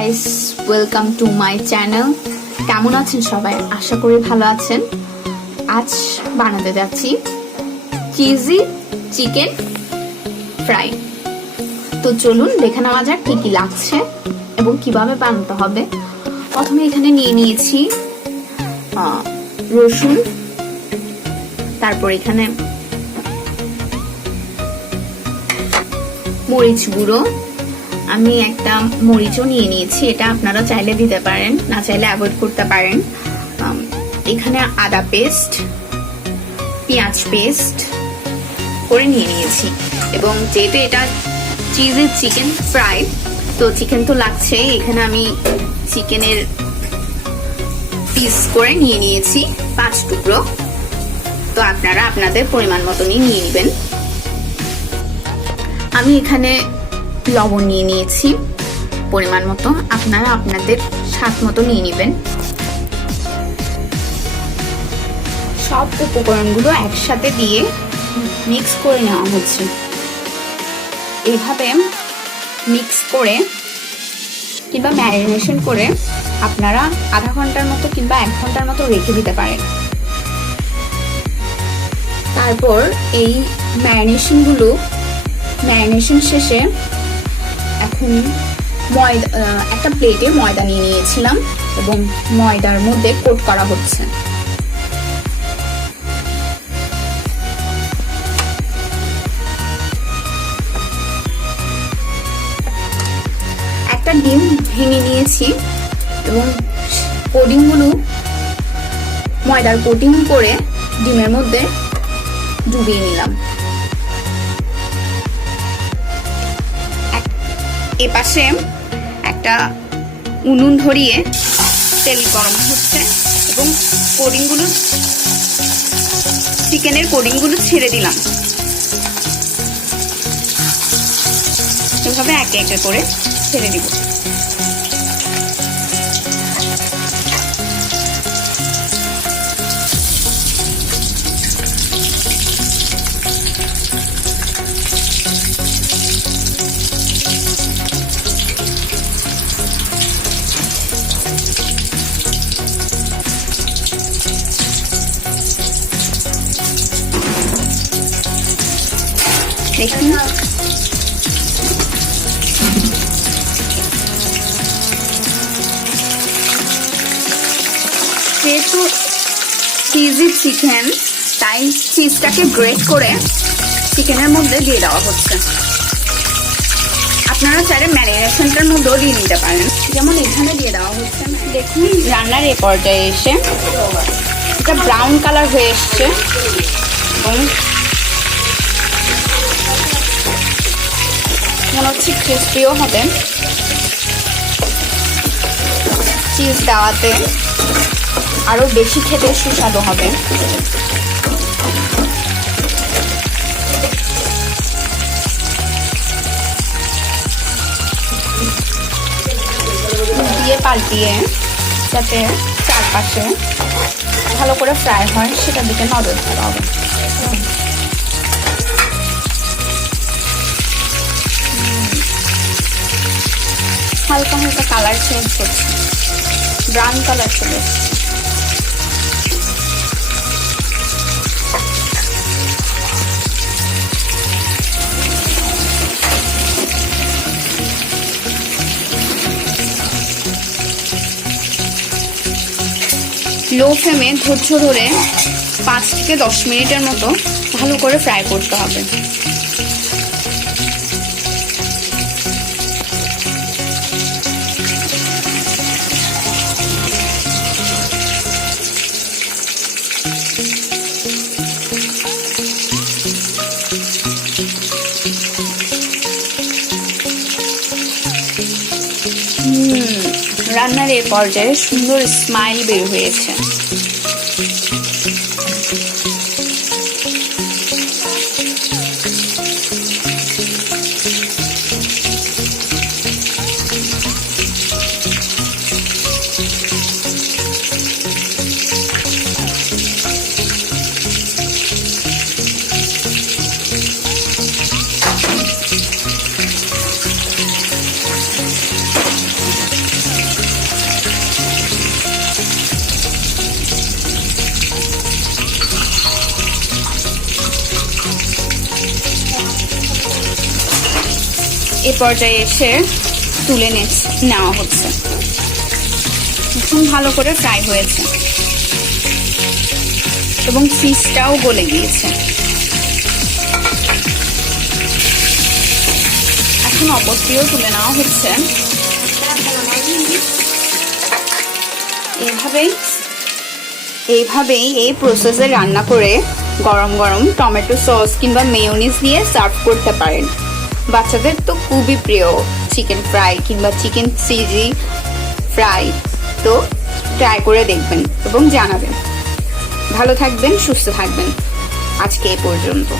Guys, welcome to my channel. কেমন আছেন সবাই? আশা করি ভালো আছেন। আজ বানাতে যাচ্ছি চিজি চিকেন ফ্রাই। তো চলুন দেখে নেওয়া যাক কি কি লাগছে এবং কিভাবে বানাতে হবে। প্রথমে এখানে নিয়ে নিয়েছি রসুন, তারপর এখানে মরিচ গুঁড়ো, আমি একটা মরিচও নিয়ে নিয়েছি, এটা আপনারা চাইলে দিতে পারেন, না চাইলে অ্যাভয়েড করতে পারেন। এখানে আদা পেস্ট, পেঁয়াজ পেস্ট করে নিয়ে নিয়েছি। এবং যেহেতু এটা চিজি চিকেন ফ্রাই, তো চিকেন তো লাগছেই। এখানে আমি চিকেনের পিস করে নিয়ে নিয়েছি 5 টুকরো। তো আপনারা আপনাদের পরিমাণ মতনই নিয়ে নেবেন। আমি এখানে লবণ নিয়ে নিয়েছি পরিমাণ মতো, আপনারা আপনাদের স্বাদ মতো নিয়ে নেবেন। সব উপকরণগুলো একসাথে দিয়ে মিক্স করে নেওয়া হচ্ছে। এইভাবে মিক্স করে কিংবা ম্যারিনেশন করে আপনারা আধা ঘন্টার মতো কিংবা 1 ঘন্টার মতো রেখে দিতে পারেন। তারপর এই ম্যারিনেশন শেষে এখন একটা প্লেটে ময়দা নিয়ে নিয়েছিলাম এবং ময়দার মধ্যে কোট করা হচ্ছে। একটা ডিম ভেঙে নিয়েছি এবং ময়দার কোটিং করে ডিমের মধ্যে ডুবিয়ে নিলাম। এপাশে একটা উনুন ধরিয়ে তেল গরম হচ্ছে এবং চিকেনের কোডিংগুলো ছেড়ে দিলাম। এভাবে একে একে করে ছেড়ে দিব। দেখুন যেহেতু চিজি চিকেন, তাই চিজটাকে গ্রেট করে চিকেনের মধ্যে দিয়ে দেওয়া হচ্ছে। আপনারা চাইলে ম্যারিনেশনটার মধ্যেও দিয়ে নিতে পারেন, যেমন এখানে দিয়ে দেওয়া হচ্ছে। দেখুন রান্নার এ পর্যায়ে এসে এটা ব্রাউন কালার হয়ে এসছে এবং মনে হচ্ছে ক্রিস্পিও হবে। চিজ দেওয়াতে আরো বেশি খেতে সুস্বাদু হবে। দিয়ে পাল্টিয়ে যাতে চারপাশে ভালো করে ফ্রাই হয় সেটার দিকে নজর দিতে হবে। হালকা হালকা কালার চেঞ্জ করছে, ব্রাউন কালার চলে এসছে। লো ফ্লেমে ধৈর্য ধরে 5 থেকে 10 মিনিটের মতো ভালো করে ফ্রাই করতে হবে। রান্নার এই পর্যায়ে সুন্দর স্মাইল বের হয়েছে। এ পর্যায়ে এসে তুলে নেওয়া হচ্ছে। ভালো করে ফ্রাই হয়েছে এবং চিজটাও গলে গিয়েছে। এখন অপরটিও তুলে নেওয়া হচ্ছে। এইভাবেই এই প্রসেসে রান্না করে গরম গরম টমেটো সস কিংবা মেয়োনিজ দিয়ে সার্ভ করতে পারেন। বাচ্চাদের তো খুবই প্রিয় চিকেন ফ্রাই কিংবা চিকেন চিজি ফ্রাই। তো ট্রাই করে দেখবেন এবং জানাবেন। ভালো থাকবেন, সুস্থ থাকবেন। আজকে এই পর্যন্ত।